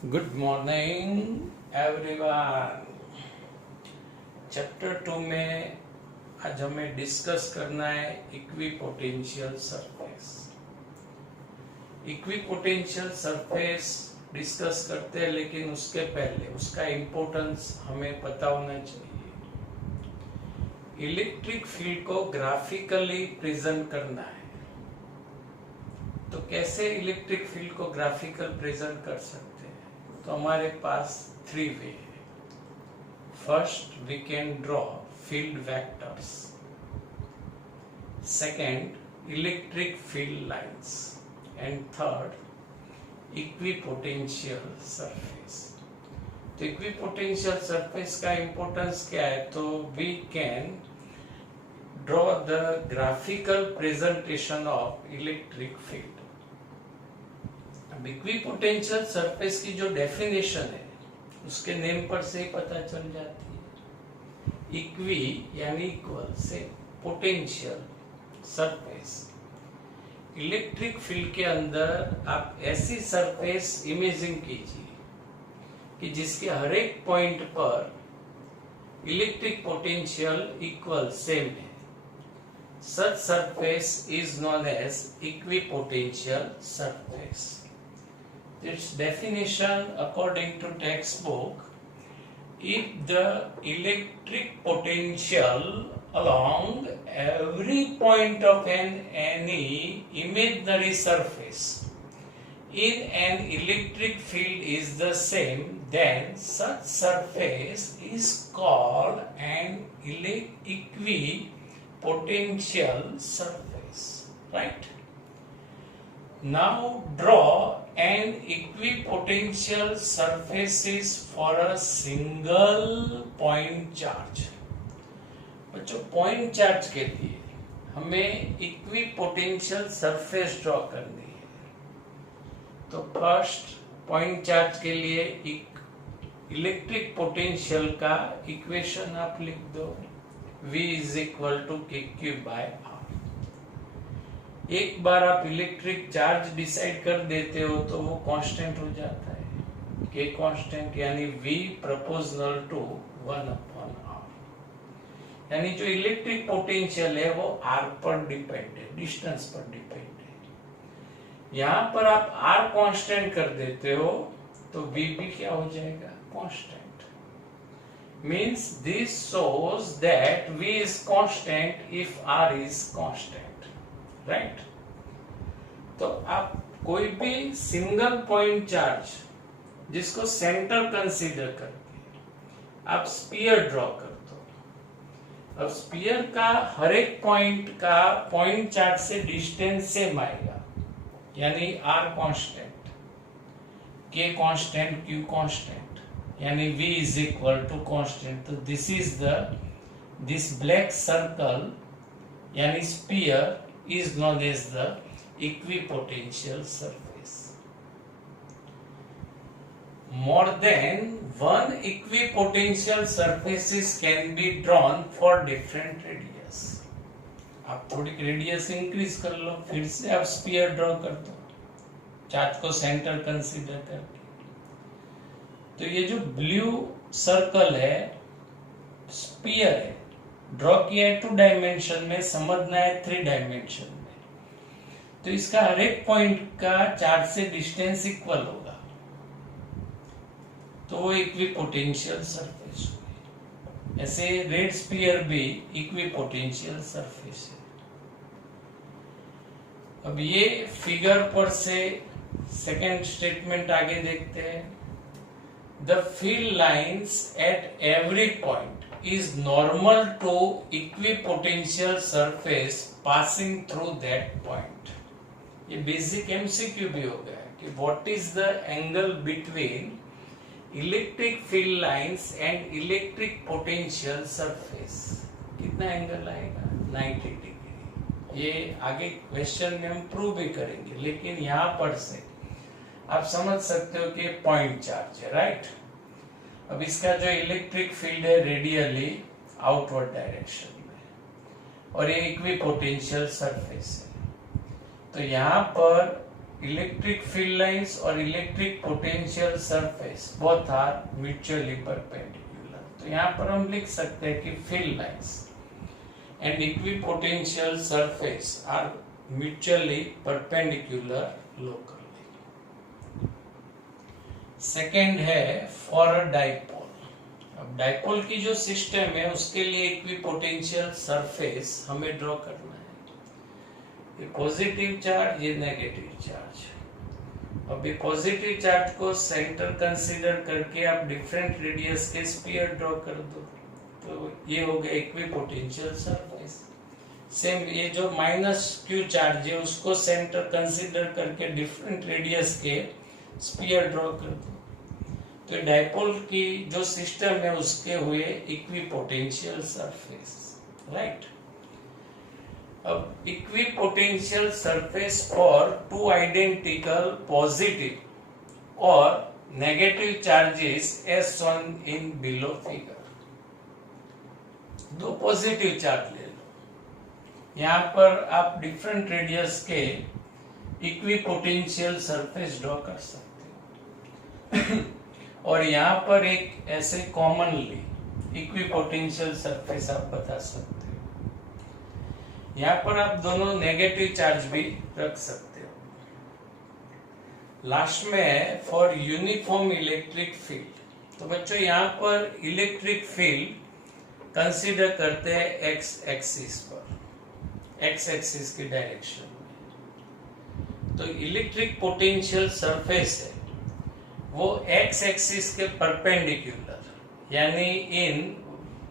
Good morning everyone. Chapter 2 में आज हमें डिस्कस करना है equipotential surface. Equipotential surface discuss करते हैं, लेकिन उसके पहले उसका इम्पोर्टेंस हमें पता होना चाहिए। इलेक्ट्रिक फील्ड को ग्राफिकली प्रेजेंट करना है, तो कैसे इलेक्ट्रिक फील्ड को ग्राफिकल प्रेजेंट कर सकते हैं? तो हमारे पास 3 वे है। First, we can draw field vectors. Second, electric field lines. And third, equipotential surface. तो इक्विपोटेंशियल सरफेस का इंपॉर्टेंस क्या है? तो we can draw the graphical presentation of electric field. अब इक्विपोटेंशियल सरफेस की जो डेफिनेशन है उसके नेम पर से ही पता चल जाती है। इक्वी यानी इक्वल से पोटेंशियल सरफेस। इलेक्ट्रिक फील्ड के अंदर आप ऐसी सरफेस इमेजिन कीजिए कि जिसके हर एक पॉइंट पर इलेक्ट्रिक पोटेंशियल इक्वल सेम है। Such surface is known as equipotential surface. Its definition according to textbook: if the electric potential along every point of any imaginary surface in an electric field is the same, then such surface is called an equipotential surface. Right? Now draw an equipotential surfaces for a single point charge. बच्चों, point charge के लिए हमें equipotential surface draw करनी है। तो first, point charge के लिए electric potential का इक्वेशन आप लिख दो। V is equal to KQ by R। एक बार आप इलेक्ट्रिक चार्ज डिसाइड कर देते हो तो वो कांस्टेंट हो जाता है, K कांस्टेंट, यानी V प्रोपोर्शनल टू 1/R। यानी जो इलेक्ट्रिक पोटेंशियल है वो R पर डिपेंड है, डिस्टेंस पर डिपेंड है। यहां पर आप R कांस्टेंट कर देते हो तो V भी क्या हो जाएगा? Constant. Means this shows that V is constant if R is constant, right? तो आप कोई भी सिंगल पॉइंट चार्ज जिसको सेंटर कंसीडर करके आप स्फीयर ड्रॉ कर दो। अब स्फीयर का हर एक पॉइंट का पॉइंट चार्ज से डिस्टेंस सेम आएगा, यानी R constant, K constant, Q constant, यानी V is equal to constant। तो this black circle यानी sphere is known as the equipotential surface. More than one equipotential surfaces can be drawn for different radius. आप थोड़ी radius increase कर लो, फिर से आप sphere draw कर दो, चार्ज को सेंटर कंसीडर करके। तो ये जो ब्लू सर्कल है स्फीयर है, ड्रॉ किया है 2 डायमेंशन में, समझना है 3 डायमेंशन में। तो इसका हर एक पॉइंट का चार्ज से डिस्टेंस इक्वल होगा, तो वो इक्विपोटेंशियल सरफेस हुई। ऐसे रेड स्फीयर भी इक्विपोटेंशियल सरफेस है। अब ये फिगर पर से सेकेंड स्टेटमेंट आगे देखते हैं। The field lines at every point is normal to equipotential surface passing through that point. ये बेसिक एमसीक्यू भी हो गया कि what is the angle between electric field lines and electric potential surface? कितना angle आएगा? 90 डिग्री। ये आगे question में हम प्रूव भी करेंगे, लेकिन यहाँ पर से आप समझ सकते हो कि पॉइंट चार्ज है, राइट? अब इसका जो इलेक्ट्रिक फील्ड है रेडियली आउटवर्ड डायरेक्शन में, और ये इक्विपोटेंशियल सरफेस है। तो यहाँ पर इलेक्ट्रिक फील्ड लाइंस और electric potential surface both are mutually perpendicular. तो यहाँ पर हम लिख सकते हैं कि field lines and equipotential surface are mutually perpendicular locally. Second है फॉर अ डाइपोल। अब डाइपोल की जो सिस्टम है उसके लिए इक्विपोटेंशियल सरफेस हमें ड्रॉ करना है। ये पॉजिटिव चार्ज, ये नेगेटिव चार्ज। अब ये पॉजिटिव चार्ज को सेंटर कंसीडर करके आप डिफरेंट रेडियस के स्फीयर ड्रॉ कर दो, तो ये हो गया इक्विपोटेंशियल सरफेस। सेम ये जो माइनस क्यू चार्ज है उसको सेंटर कंसीडर करके डिफरेंट रेडियस के स्फीयर ड्रॉ कर दो, तो डाइपोल की जो सिस्टम है उसके हुए इक्विपोटेंशियल सरफेस, राइट। अब equipotential surface for two identical positive और negative charges as shown in below figure. दो पॉजिटिव चार्ज ले लो, यहाँ पर आप डिफरेंट रेडियस के इक्विपोटेंशियल सरफेस ड्रॉ कर सकते हो और यहाँ पर एक ऐसे कॉमनली इक्विपोटेंशियल सरफेस आप बता सकते हो। यहाँ पर आप दोनों नेगेटिव चार्ज भी रख सकते हो। लास्ट में है फॉर यूनिफॉर्म इलेक्ट्रिक फील्ड। तो बच्चों यहाँ पर इलेक्ट्रिक फील्ड कंसीडर करते हैं एक्स एक्सिस पर, एक्स एक्सिस की डायरेक्शन में। तो इलेक्ट्रिक पोटेंशियल सरफेस है वो एक्स एक्सिस के परपेंडिकुलर यानी in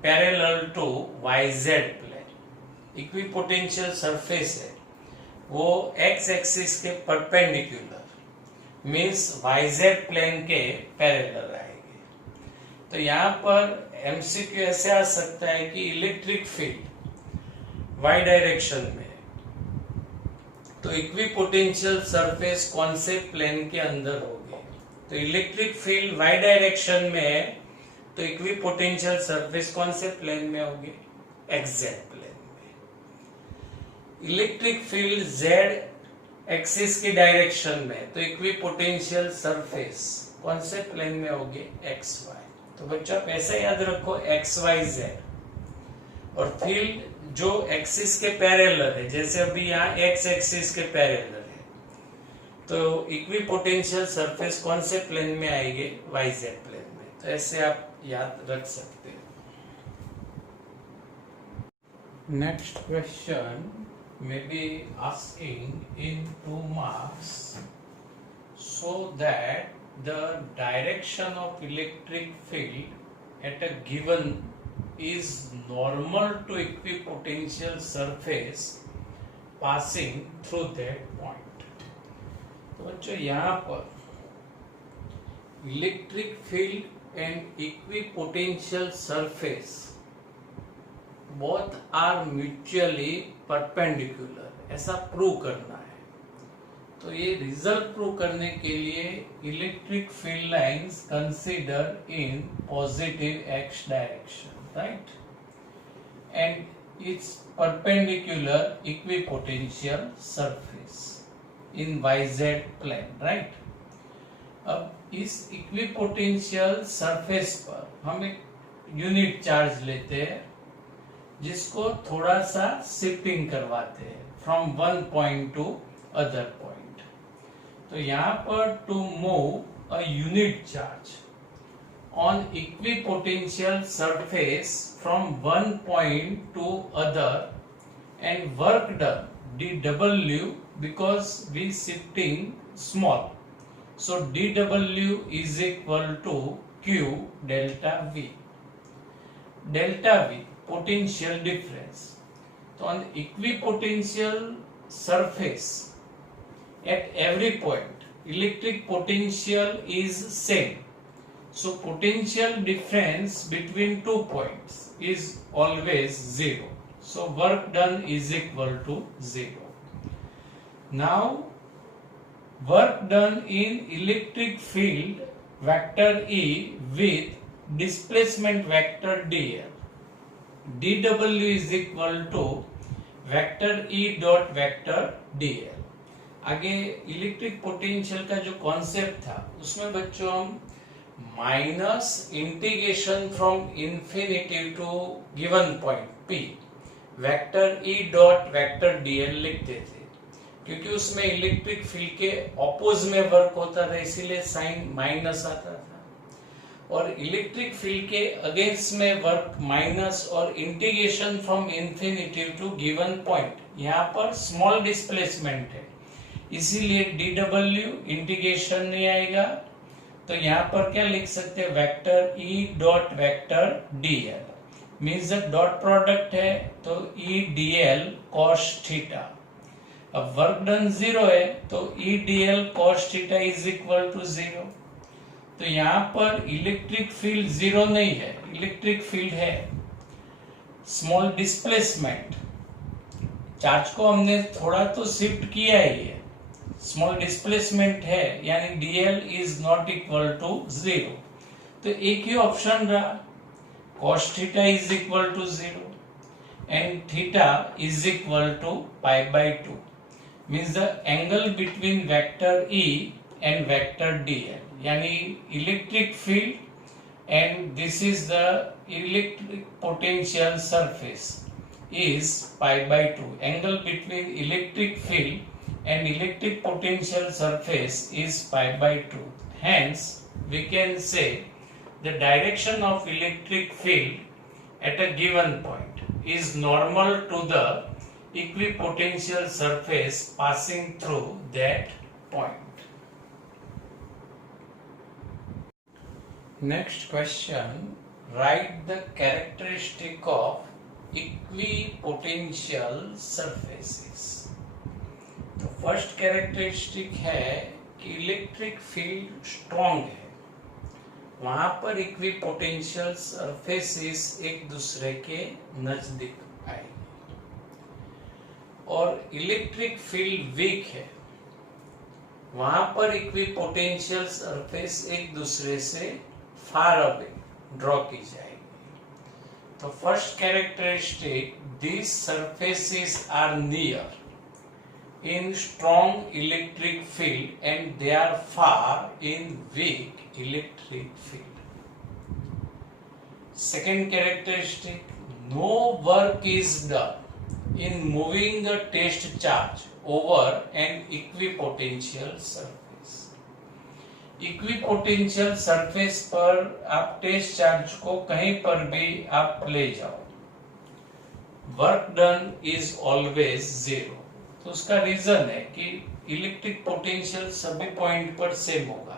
parallel to Y Z plane. Equipotential surface है वो एक्स एक्सिस के perpendicular means Y Z plane के पैरेलल आएगी। तो यहाँ पर एमसीक्यू ऐसे आ सकता है कि इलेक्ट्रिक फील्ड वाई डायरेक्शन में, तो इक्विपोटेंशियल सरफेस कौन से प्लेन के अंदर होगी? तो इलेक्ट्रिक फील्ड वाई डायरेक्शन में है तो इक्विपोटेंशियल सरफेस कौन से प्लेन में होगी? एक्सजेड प्लेन में। इलेक्ट्रिक फील्ड जेड एक्सिस की डायरेक्शन में तो इक्विपोटेंशियल सरफेस कौन से प्लेन में होगी? X Y. तो बच्चों आप ऐसे याद रखो एक्स वाई जेड, और फील्ड जो एक्सिस के पैरेलल है, जैसे अभी यहाँ एक्स एक्सिस के पैरेलल है, तो इक्विपोटेंशियल सरफेस कौन से प्लेन में आएगी? वाई जेड प्लेन में। तो ऐसे आप याद रख सकते हो। Next question may be asking in 2 marks, so that the direction of electric field at a given is normal to equipotential surface passing through that point. तो बच्चों यहाँ पर electric field and equipotential surface both are mutually perpendicular, ऐसा prove करना है। तो ये result prove करने के लिए electric field lines consider in positive X direction, right, and it's perpendicular equipotential surface in yz plane, right. अब इस इक्विपोटेंशियल सरफेस पर हम एक यूनिट चार्ज लेते हैं जिसको थोड़ा सा शिफ्टिंग करवाते हैं from one point to other point. तो यहाँ पर to move a unit charge on equipotential surface from one point to other and work done dW because we shifting small, so dW is equal to Q delta V. Delta V potential difference. So on equipotential surface at every point electric potential is same, so potential difference between 2 points is always 0. So work done is equal to 0. Now work done in electric field vector E with displacement vector dl. dW is equal to vector E dot vector dl. आगे electric potential का जो concept था उसमें बच्चों हम minus integration from infinity to given point P vector E dot vector dl लिखते थे, क्योंकि उसमें इलेक्ट्रिक फील्ड के ऑपोज में वर्क होता था, इसीलिए साइन माइनस आता था। और इलेक्ट्रिक फील्ड के अगेंस्ट में वर्क माइनस और integration from infinity to given point, यहाँ पर स्मॉल डिस्प्लेसमेंट है, इसीलिए dw इंटीग्रेशन नहीं आएगा। तो यहाँ पर क्या लिख सकते हैं, vector E dot vector dl means dot product है, तो E dl cos थीटा। अब वर्क डन 0 है, तो E dl cos theta is equal to 0। तो यहाँ पर इलेक्ट्रिक फील्ड 0 नहीं है, इलेक्ट्रिक फील्ड है स्मॉल डिस्प्लेसमेंट। चार्ज को हमने थोड़ा तो शिफ्ट किया ही है, स्मॉल डिस्प्लेसमेंट है, यानी dl is not equal to 0। तो एक ही ऑप्शन रहा, cos theta is equal to 0 and theta is equal to π/2 means the angle between vector E and vector dl, यानी electric field and this is the electric potential surface is π/2. Angle between electric field and electric potential surface is π/2. Hence, we can say the direction of electric field at a given point is normal to the equipotential surface passing through that point. Next question, write the characteristic of equipotential surfaces. तो first characteristic है कि electric field strong है, वहां पर equipotential surfaces एक दूसरे के नजदीक आएगी। और इलेक्ट्रिक फील्ड वीक है, वहां पर इक्विपोटेंशियल सरफेस एक दूसरे से फार अवे ड्रॉ की जाएगी। तो first characteristic, these surfaces are near in strong electric field and they are far in weak electric field. Second characteristic, no work is done in moving the test charge over an equipotential surface. Equipotential surface पर आप test charge को कहीं पर भी आप ले जाओ, work done is always 0। तो उसका रीजन है कि इलेक्ट्रिक पोटेंशियल सभी पॉइंट पर सेम होगा,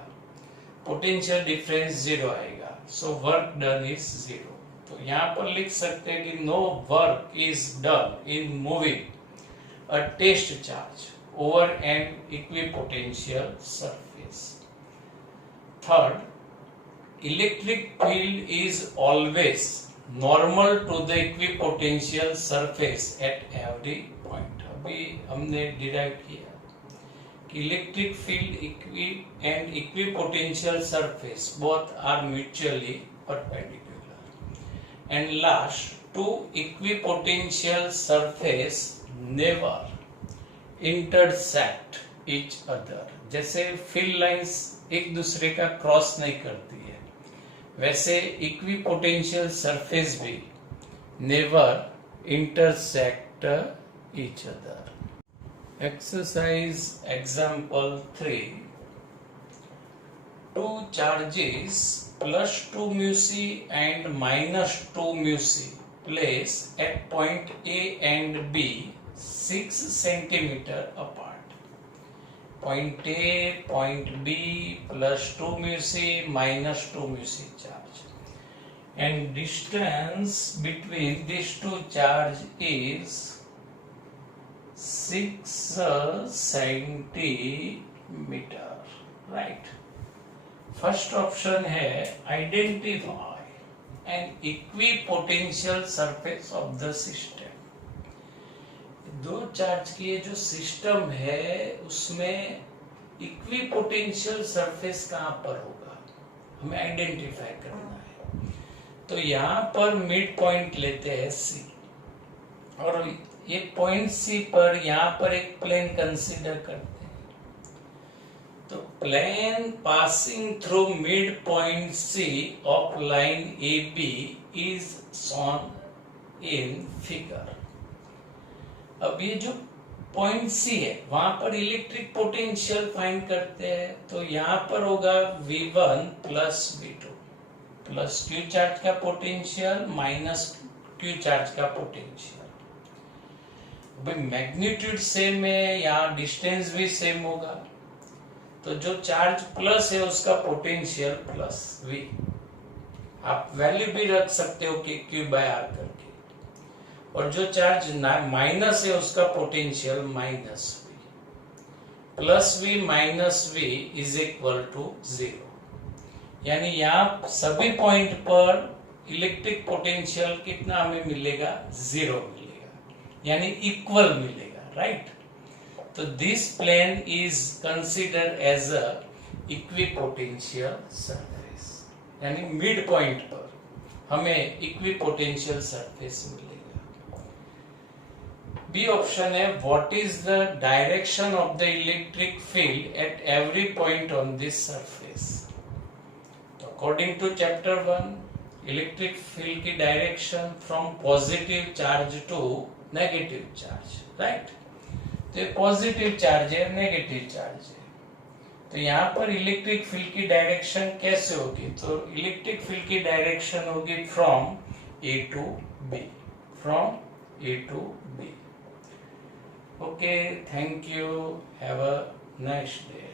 पोटेंशियल डिफरेंस 0 आएगा, सो वर्क डन इज 0। तो यहाँ पर लिख सकते हैं कि no work is done in moving a test charge over an equipotential surface. Third, electric field is always normal to the equipotential surface at every point. अभी हमने डिराइव किया कि electric field and equipotential surface both are mutually perpendicular. And last, two equipotential surface never intersect each other. जैसे field lines एक दूसरे का cross नहीं करती है, वैसे इक्विपोटेंशियल सरफेस भी never intersect each other. Exercise example 3, two charges +2 μc and -2 μc place at point A and B 6 centimeter apart. Point A, point B, +2 μc, -2 μc charge, and distance between these two charge is 6 centimeter, right? First option है identify an equipotential surface of the system. दो charge की जो system है उसमें equipotential surface कहां पर होगा, हमें आइडेंटिफाई करना है। तो यहाँ पर मिड पॉइंट लेते हैं C, और ये पॉइंट C पर यहाँ पर एक प्लेन कंसीडर करते हैं। तो plane passing through midpoint C of line AB is shown in figure. अब ये जो पॉइंट सी है वहां पर इलेक्ट्रिक पोटेंशियल फाइंड करते हैं, तो यहां पर होगा V1 plus V2 plus Q charge का पोटेंशियल माइनस Q चार्ज का पोटेंशियल। भाई मैग्नीट्यूड सेम है, यहाँ डिस्टेंस भी सेम होगा, तो जो चार्ज प्लस है उसका पोटेंशियल प्लस V। आप वैल्यू भी रख सकते हो कि Q बाय R करके, और जो चार्ज माइनस है उसका potential minus V। Plus V minus V is equal to 0। यानी यहाँ सभी पॉइंट पर इलेक्ट्रिक पोटेंशियल कितना हमें मिलेगा? 0 मिलेगा, यानी इक्वल मिलेगा, राइट। तो this plane is considered as a equipotential surface, यानी मिड पॉइंट पर हमें इक्विपोटेंशियल सरफेस मिलेगा। बी ऑप्शन है, what is the direction of the electric field at every point on this surface. According to chapter 1, electric field की direction from positive charge to negative charge, right. तो ये positive charge है, negative charge है, तो यहाँ पर electric field की direction कैसे होगी? तो इलेक्ट्रिक फील्ड की डायरेक्शन होगी from A to B, from A to B. Okay, thank you. Have a nice day.